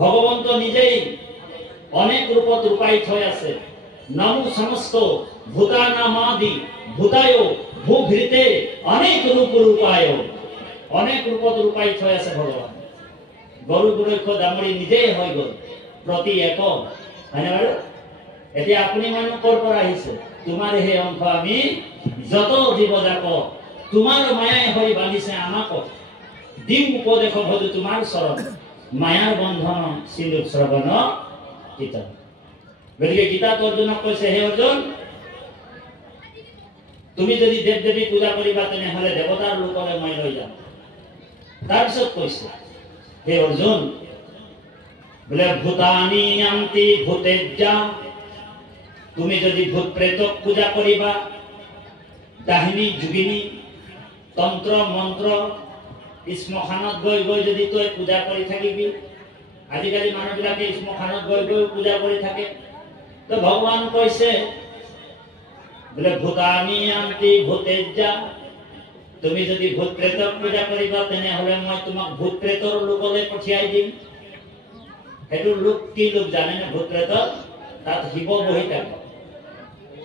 ভগবন্ত নিজেই অনেক রূপত রূপায়িত হয়ে আছে। নমো সমস্ত ভূতানামাদি ভূতায় ভূভৃতে অনেক রূপ রূপায়, অনেক রূপত রূপায়িত হয়ে আছে ভগবান। গরু গুরৈক্ষ দামৰি নিজেই হৈ গ'ল প্ৰতি এক, হয়নে বাৰু? এতিয়া আপুনি মানুহ কৰ পৰা আহিছে? তোমাৰ সেই অংশ আমি যত জীৱজাক তোমাৰ মায়াই হৈ বান্ধিছে আমাক, দিম উপদেশ ভজু তোমাৰ চৰণ, মায়াৰ বন্ধন সিন্ধু শ্ৰৱণ কীৰ্তন। গতিকে গীতাত অৰ্জুনক কৈছে, হে অৰ্জুন, তুমি যদি দেৱ দেৱী পূজা কৰিবা তেনেহলে দেৱতাৰ লোকলৈ মই লৈ যাম। তাৰপিছত কৈছে, হে অৰ্জুন, বোলে ভূতানি আন্তি ভূতেজ্জা, তুমি যদি ভূত প্ৰেতক পূজা কৰিবা, দাহিনী যোগিনী তন্ত্ৰ মন্ত্ৰ শ্মশানত গৈ গৈ যদি তই পূজা কৰি থাকিবি, আজিকালি মানুহবিলাকে শ্মশানত গৈ গৈ পূজা কৰি থাকে, তো ভগৱান কৈছে বোলে ভূতানি আন্তি ভূতেজ্জা, তুমি যদি ভূত প্ৰেতক পূজা কৰিবা তেনেহলে মই তোমাক ভূত প্ৰেতৰ লোকলৈ পঠিয়াই দিম। সেইটো লোক কি লোক জানেনে? ভূত প্ৰেতৰ তাত শিৱ বহি থাকে।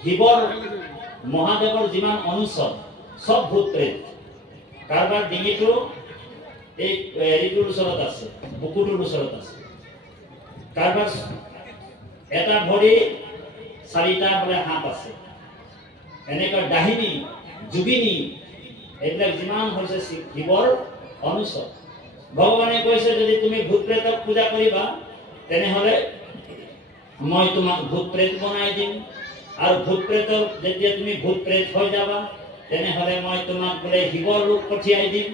শিৱৰ মহাদেৱৰ যিমান অনুচৰ সব ভূত প্ৰেত। কাৰোবাৰ ডিঙিটো এই হেৰিটোৰ ওচৰত আছে, বুকুটোৰ ওচৰত আছে, কাৰোবাৰ এটা ভৰি চাৰিটা বোলে হাত আছে। এনেকুৱা দাহিনী যোগিনী এইবিলাক যিমান হৈছে শিৱৰ অনুচৰ। ভগৱানে কৈছে যদি তুমি ভূত প্ৰেতক পূজা কৰিবা তেনেহলে মই তোমাক ভূত প্ৰেত বনাই দিম, আৰু ভূত প্ৰেতৰ যেতিয়া তুমি ভূত প্ৰেত হৈ যাবা তেনেহলে মই তোমাক বোলে শিৱৰ লোক পঠিয়াই দিম।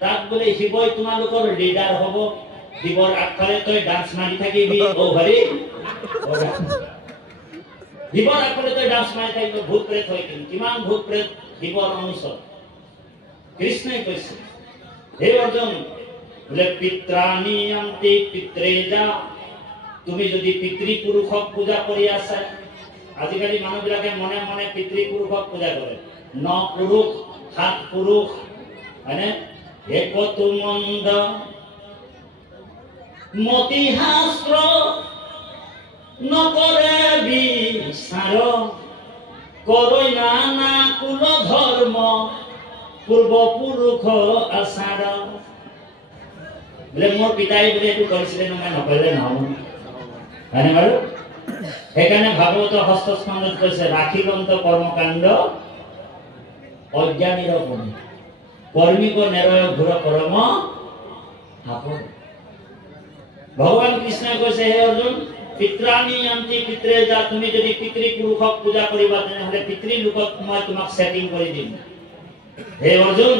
তাত বোলে শিৱই তোমালোকৰ লিডাৰ হ'ব। শিৱৰ আগফালে তই ডান্স মাৰি থাকিবি, ও হৰি শিৱৰ আগফালে তই ডান্স মাৰি থাকিবি, ভূত প্ৰেত হৈ কিনে। কিমান ভূত প্ৰেত শিৱৰ অনুচৰ। কৃষ্ণই কৈছে, হে অৰ্জুন, বোলে পিত্ৰাণি আন্তি পিত্ৰেজা, তুমি যদি পিতৃপুৰুষক পূজা কৰি আছা, আজিকালি মানুহবিলাকে মনে মনে পিতৃপুৰুষক পূজা কৰে। 9 পুৰুষ 7 পুৰুষ, হয়নে? একতু মন্দ মতি শাস্ত্ৰ নকৰে বিচাৰ, কৰৈ নানা কুল ধৰ্ম পূৰ্বপুৰুষ আচাৰ। বোলে মোৰ পিতাই বোলে এইটো কৰিছিলে নহয়, নকৰিলে নহ'ব, হয়নে বাৰু? সেইকাৰণে ভাগৱত ষষ্ঠ স্কন্ধত কৈছে, ৰাখিবন্ত কৰ্মকাণ্ড অজ্ঞানীৰ পৰি, কৰ্মিক নেৰয় ঘোৰ কৰ্ম আপদ। ভগৱান কৃষ্ণই কৈছে, হে অৰ্জুন, পিত্ৰাণি আন্তি পিত্ৰেজা, তুমি যদি পিতৃপুৰুষক পূজা কৰিবা তেনেহলে পিতৃলোকত মই তোমাক সেটিং কৰি দিম। হে অৰ্জুন,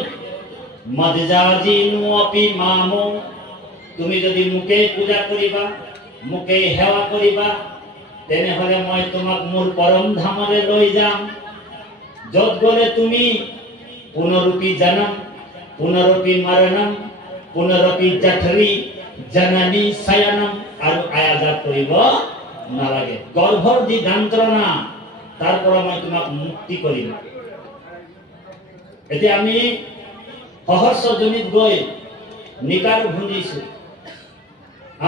মদজাজিনু অপি মামো, তুমি যদি মোকে পূজা কৰিবা, মোকে সেৱা কৰিবা তেনেহলে মই তোমাক মোৰ পৰম ধামলৈ লৈ যাম, যত গলে তুমি পুনৰূপী জনম পুনৰূপী মৰণম পুনৰূপী জঠৰী জননী শয়নম, আৰু আয়াজাত কৰিব নালাগে। গৰ্ভৰ যি যন্ত্ৰণা তাৰ পৰা মই তোমাক মুক্তি কৰিম। এতিয়া আমি সহস্ৰজনীত গৈ নিকাৰ ভুঞ্জিছো,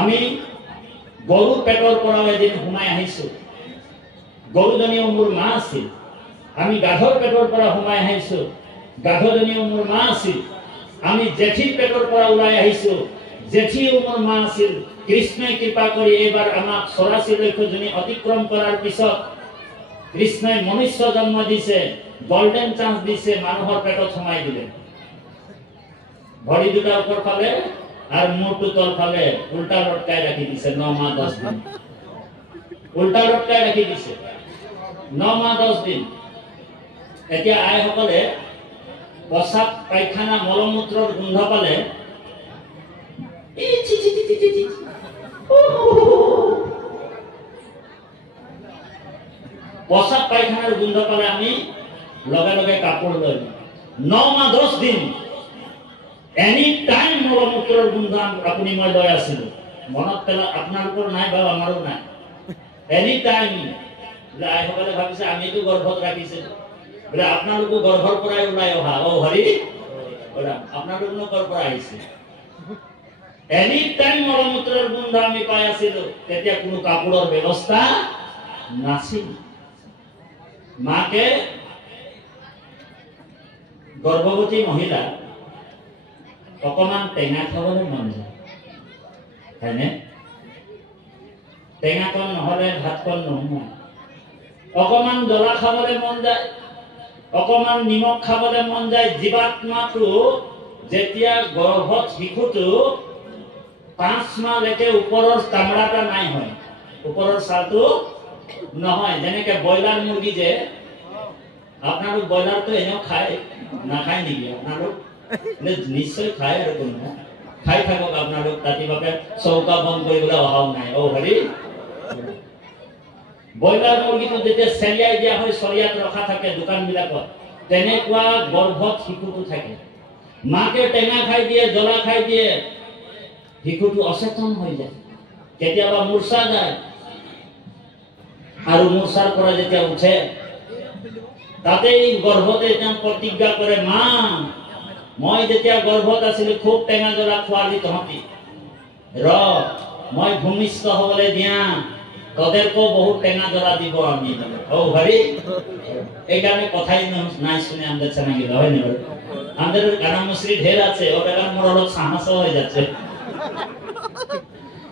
আমি গৰু পেটৰ পৰা এদিন সোমাই আহিছো। গৰুজনীও মোৰ মা আছিল। আমি গাধৰ পেটৰ পৰা সোমাই আহিছো, গাধজনীও মোৰ মা আছিল। আমি জেঠীৰ পেটৰ পৰা ওলাই আহিছো, জেঠীও মোৰ মা আছিল। কৃষ্ণই কৃপা কৰি এইবাৰ আমাক 84 লক্ষ জনী অতিক্ৰম কৰাৰ পিছত কৃষ্ণই মনুষ্য জন্ম দিছে, গোল্ডেন চান্স দিছে, মানুহৰ পেটত সোমাই দিলে। ভৰি দুটা ওপৰ ফালে আৰু মূৰটো তল ফালে উল্টা লটকাই ৰাখি দিছে 9 মাহ 10 দিন। উল্টা লটকাই ৰাখি দিছে 9 মাহ 10 দিন। এতিয়া আইসকলে প্ৰসাদ পায়খানা মলমূত্ৰৰ গোন্ধ পালে প্ৰসাদ পায়খানাৰ গোন্ধ পালে আমি লগে লগে কাপোৰ লৈ 9 মাহ 10 দিন এনি টাইম মলমূত্ৰৰ গোন্ধ আপুনি মই লৈ আছিলো। মনত পেলা আপোনালোকৰ নাই বা আমাৰো নাই। এনি টাইম আইসকলে ভাবিছে আমিতো গৰ্ভত ৰাখিছিলো, বোলে আপোনালোকো গৰ্ভৰ পৰাই ওলাই অহা। ও হৰি আপোনালোকনো কৰ পৰা আহিছে? এনি টাইম মলমূত্ৰৰ গোন্ধ আমি পাই আছিলো তেতিয়া কোনো কাপোৰৰ ব্যৱস্থা নাছিল মাকে গৰ্ভৱতী মহিলা অকমান টেঙা খাবলৈ মন যায় হয়নে টেঙাকণ নহলে ভাতকণ নহয় অকমান জ্বলা খাবলৈ মন যায় অকমান নিমখ খাবলৈ মন যায় জীৱাত্মাটো যেতিয়া গৰ্ভত শিশুটো 5 মাহলৈকে ওপৰৰ চামৰাটা নাই হয় ওপৰৰ ছালটো নহয় যেনেকে ব্ৰইলাৰ মুৰ্গী যে আপোনালোক ব্ৰইলাৰটো এনেও খায় নাখায় নেকি আপোনালোক নিশ্চয় খায় আৰু কোনো খাই থাকক আপোনালোক ৰাতিপুৱাতে চৌকা বন্ধ কৰিবলৈ অহাও নাই অ হৰি ব্ৰইলাৰ মুৰ্গীটো যেতিয়া চেলিয়াই দিয়া হয় চৰিয়াত ৰখা থাকে দোকানবিলাকত তেনেকুৱা গৰ্ভত শিশুটো থাকে মাকে টেঙা খাই দিয়ে জ্বলা খাই দিয়ে শিশুটো অচেতন হৈ যায় কেতিয়াবা মূৰ্ছা যায় আৰু মূৰ্ছাৰ পৰা যেতিয়া উঠে তাতেই গৰ্ভতে তেওঁ প্ৰতিজ্ঞা কৰে মা মই যেতিয়া গৰ্ভত আছিলো খুব টেঙা জ্বলা খোৱালি তহঁতি মই ভূমিষ্ঠ হবলৈ দিয়া তোদেরকো বহুত টেঙা জ্বলা দিব আমি ও হরি এইখানে কথাই নাই শুনে আমাদের চেনাগি হয় না আমাদের কানামশ্রী ঢের আছে ও বেলা মোর অলপ সাহস হয়ে যাচ্ছে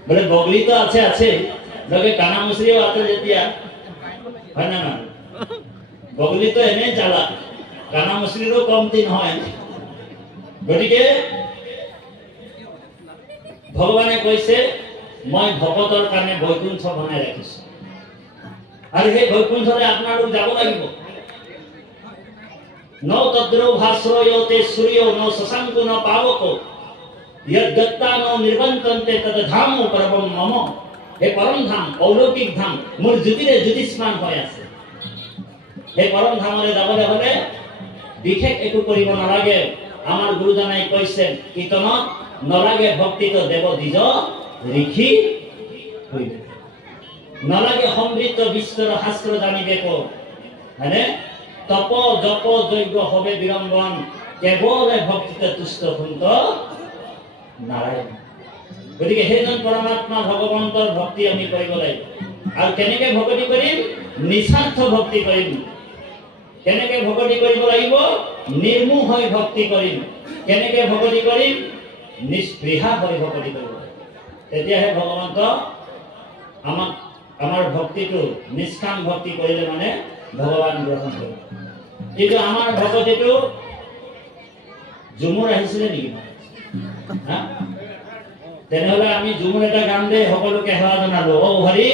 বলে বগলি তো আছে আছে লোকে কানামশ্রীও আছে যেতিয়া হয় না না বগলি তো এনে জ্বালা কানামশ্রীরও কম দিন হয় গতিকে ভগবানে কৈছে মই ভকতৰ কাৰণে বৈকুণ্ঠ বনাই ৰাখিছো আৰু সেই বৈকুণ্ঠৰে আপোনালোক যাব লাগিব ন তদ্ৰৌ ভাস্ৰয়তে সূৰ্য ন শশাঙ্ক ন পাৱক यद्गत्ता न निर्बन्तन्ते तद धाम परमं मम हे परम धाम অলৌকিক ধাম মোৰ জ্যোতিৰে জ্যোতিষ্মান হৈ আছে হে পৰম ধামৰে যাবলৈ হলে বিশেষ একো কৰিব নালাগে আমাৰ গুৰুজনাই কৈছে কীৰ্তনত নালাগে ভক্তিত দেৱ দ্বিজ ঋষি হইবে নালাগে সমৃদ্ধ বিশ্বৰ শাস্ত্ৰ জানিবে কো মানে তপ জপ যজ্ঞ হবে বিৰম্বন কেৱল ভক্তিতে তুষ্ট সন্ত নাৰায়ণ গতিকে সেইজন পৰমাত্মা ভগৱন্তৰ ভক্তি আমি কৰিব লাগিব আৰু কেনেকৈ ভক্তি কৰিম নিস্বাৰ্থ ভক্তি কৰিম কেনেকৈ ভক্তি কৰিব লাগিব নিৰ্মোহ হৈ ভক্তি কৰিম কেনেকৈ ভক্তি কৰিম নিষ্পৃহা হৈ ভক্তি কৰিব তেতিয়াহে ভগৱন্ত আমাৰ ভক্তিটো নিষ্কাম ভক্তি কৰিলে মানে ভগৱান গ্ৰহণ কৰিব কিন্তু আমাৰ ভক্তিটো জুমুৰ আহিছিলে নেকি তেনেহলে আমি জুমুৰ এটা গান দে সকলোকে সেৱা জনালো ও হৰি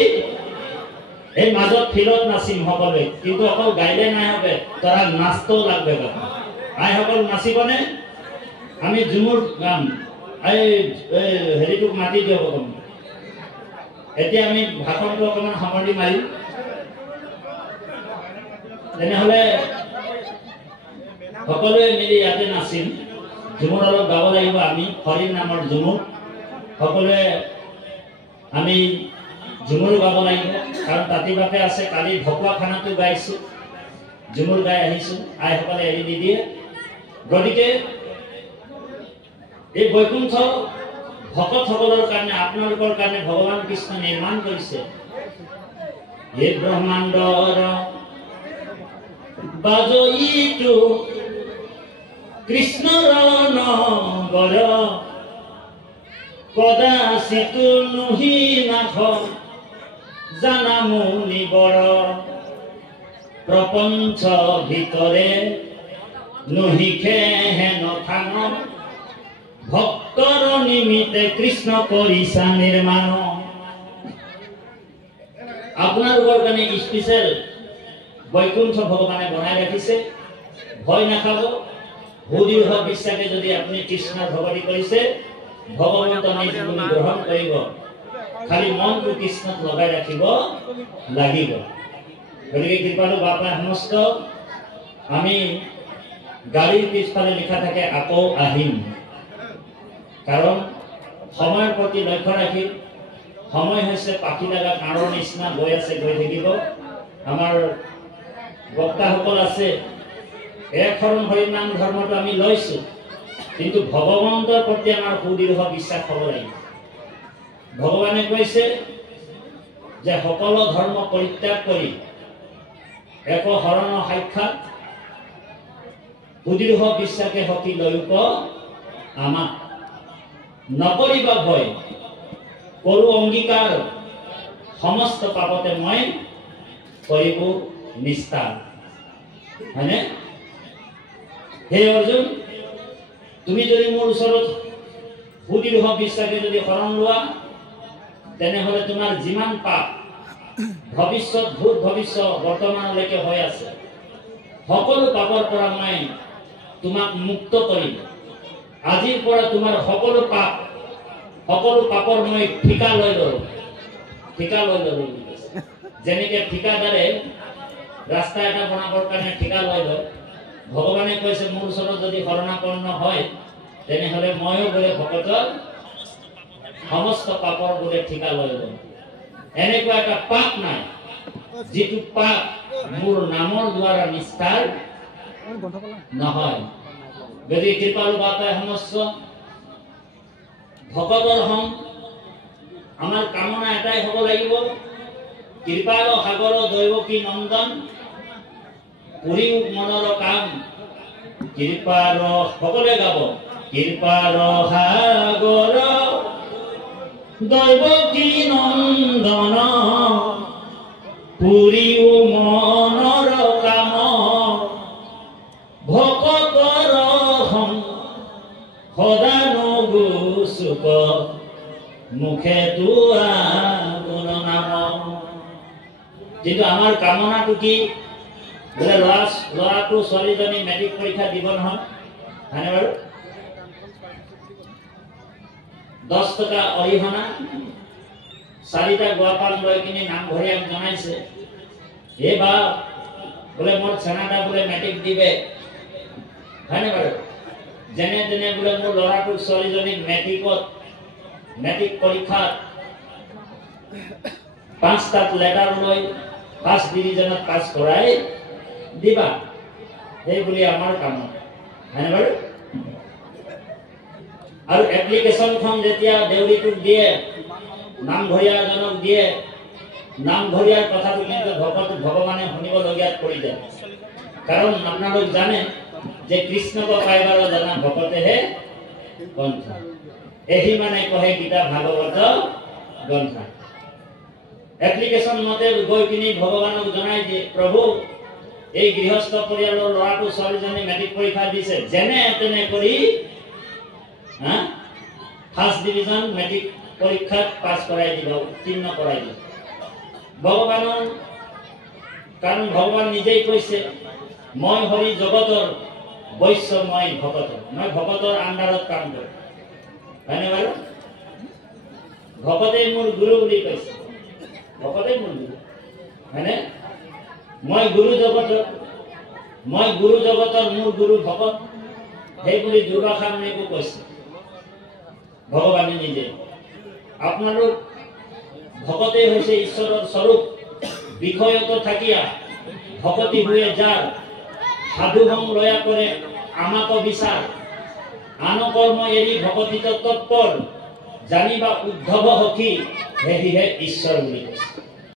এই মাজত ফিলত নাচিম সকলোৱে কিন্তু অকল গাইলে নাই হবে তৰা নাচতেও লাগবে আইসকল নাচিবনে আমি জুমুৰ গাম এই হেৰিটোক মাতি দিয়ক অকণ এতিয়া আমি ভাষণটো অকণমান সামৰণি মাৰিম তেনেহলে সকলোৱে মিলি ইয়াতে নাচিম জুমুৰ অলপ গাব লাগিব আমি হৰিৰ নামৰ জুমুৰ সকলোৱে আমি জুমুৰ গাব লাগিব কাৰণ তাতিবাতে আছে কালি ভকুৱা খানাটো গাইছো জুমুৰ গাই আহিছো আইসকলে এৰি নিদিয়ে গতিকে এই বৈকুণ্ঠ ভকতসকলৰ কাৰণে আপোনালোকৰ কাৰণে ভগৱান কৃষ্ণ নিৰ্মাণ কৰিছে এই ব্ৰহ্মাণ্ডৰ বাজইটো কৃষ্ণৰ নগৰ কদাচিত নুহি নাখ জানা মুনিবৰ প্ৰপঞ্চ ভিতৰে নুহিখে হেন থান ভক্তৰ নিমিত্তে কৃষ্ণ কৰিছা নিৰ্মাণ আপোনালোকৰ কাৰণে স্পেচিয়েল বৈকুণ্ঠ ভগৱানে বনাই ৰাখিছে ভয় নাখাব সুদৃঢ় বিশ্বাসে যদি আপুনি কৃষ্ণৰ ভক্তি কৰিছে ভগৱন্ত নিজ গুণ গ্ৰহণ কৰিব খালি মনটো কৃষ্ণত লগাই ৰাখিব লাগিব গতিকে কৃপালু বাপা সমস্ত আমি গাড়ীৰ পিছফালে লিখা থাকে আকৌ আহিম কাৰণ সময়ৰ প্ৰতি লক্ষ্য ৰাখি সময় হৈছে পাখি লগা কাঁড়ৰ নিচিনা গৈ আছে গৈ থাকিব আমাৰ বক্তাসকল আছে এক শৰণ হৰিনাম ধৰ্মটো আমি লৈছো কিন্তু ভগৱন্তৰ প্ৰতি আমাৰ সুদৃঢ় বিশ্বাস হ'ব লাগিব। ভগৱানে কৈছে যে সকলো ধৰ্ম পৰিত্যাগ কৰি এক শৰণ সাক্ষাৎ সুদৃঢ় বিশ্বাসে সতি লৈক আমাক নকৰিবা ভয়, কৰো অংগীকাৰ সমস্ত পাপতে মই কৰিব নিষ্ঠা। হয়নে? হে অৰ্জুন, তুমি যদি মোৰ ওচৰত সুদৃঢ় বিশ্বাসে যদি শৰণ লোৱা, তেনেহলে তোমাৰ যিমান পাপ ভৱিষ্যত ভূত ভৱিষ্যত বৰ্তমানলৈকে হৈ আছে, সকলো পাপৰ পৰা মই তোমাক মুক্ত কৰিম। আজিৰ পৰা তোমাৰ সকলো পাপৰ মই ঠিকা লৈ ললো। যেনেকে ঠিকাদাৰে ৰাস্তা এটা বনাবৰ কাৰণে ঠিকা লৈ লয়, ভগৱানে কৈছে মোৰ ওচৰত যদি শৰণাপন্ন হয়, তেনেহলে ময়ো বোলে ভকতৰ সমস্ত পাপৰ বোলে ঠিকা লৈ লম। এনেকুৱা এটা পাপ নাই যিটো পাপ মোৰ নামৰ দ্বাৰা নিষ্ঠাৰ নহয়। যদি কৃপালু বাপাই সমস্ত ভকতৰ হম, আমাৰ কামনা এটাই হ'ব লাগিব, কৃপাল সাগৰ দৈৱকী নন্দন পুৰিও মনৰ কাম। কৃপাল সকলোৱে গাব, কৃপাল সাগৰ দৈৱকী নন্দন পুৰিও মনৰ কাম। ভকতৰ সদানুগু সুখ মুখে তোৱা গুণ নাম। কিন্তু আমাৰ কামনাটো কি? বোলে ল'ৰাটো ছোৱালীজনী মেট্ৰিক পৰীক্ষা দিব নহয়, হয়নে বাৰু? 10 টকা অৰিহণা 4টা গোৱাপাল লৈ কিনি নামঘৰীয়াক জনাইছে, এইবাৰ বোলে মোৰ চেনাটা বোলে মেট্ৰিক দিবে, হয়নে বাৰু? যেনে তেনে বোলে মোৰ ল'ৰাটোক ছোৱালীজনীক মেট্ৰিক পৰীক্ষাত 5টাত লেটাৰ লৈ ফাৰ্ষ্ট ডিভিজনত পাছ কৰাই দিবা, সেই বুলি আমাৰ কাম, হয়নে বাৰু? আৰু এপ্লিকেশ্যনখন যেতিয়া দেউৰীটোক দিয়ে, নামঘৰীয়াজনক দিয়ে, নামঘৰীয়াৰ কথাটো কিন্তু ভগৱানে শুনিবলগীয়াত পৰি যায়। কাৰণ আপোনালোক জানে যে কৃষ্ণক পাইবাৰ জনা ভকতেহে গ্ৰন্থ, এহি মানে কহে গীতা ভাগৱত গ্ৰন্থ। এপ্লিকেশ্যন মতে গৈ কিনি ভগৱানক জনাই দিয়ে, প্ৰভু এই গৃহস্থ পৰিয়ালৰ ল'ৰাটো ছোৱালীজনী মেট্ৰিক পৰীক্ষা দিছে, যেনে তেনে কৰি ফাৰ্ষ্ট ডিভিজন মেট্ৰিক পৰীক্ষাত পাছ কৰাই দিব, উত্তীৰ্ণ কৰাই দিব। ভগৱানৰ কাৰণ ভগৱান নিজেই কৈছে, মই হৰি জগতৰ বৈশ্য, মই ভকতৰ আণ্ডাৰত কাম কৰোঁ, হয়নে বাৰু? ভকতে মোৰ গুৰু বুলি কৈছে, ভকতে মোৰ গুৰু, হয়নে? মই গুৰু জগতৰ মোৰ গুৰু ভকত, সেই বুলি দুৰ্বাসা মুনিকো কৈছে ভগৱানে নিজে। আপোনালোক ভকতে হৈছে ঈশ্বৰৰ স্বৰূপ, বিষয়ত থাকিয়া ভকতি হুয়ে যাৰ, সাধু ভং লয়া কৰে আমাক বিচাৰ, আন কৰ্ম এৰি ভকতিত তৎপৰ, জানিবা উদ্ধৱ সখী হেৰিহে ঈশ্বৰ বুলি কৈছে।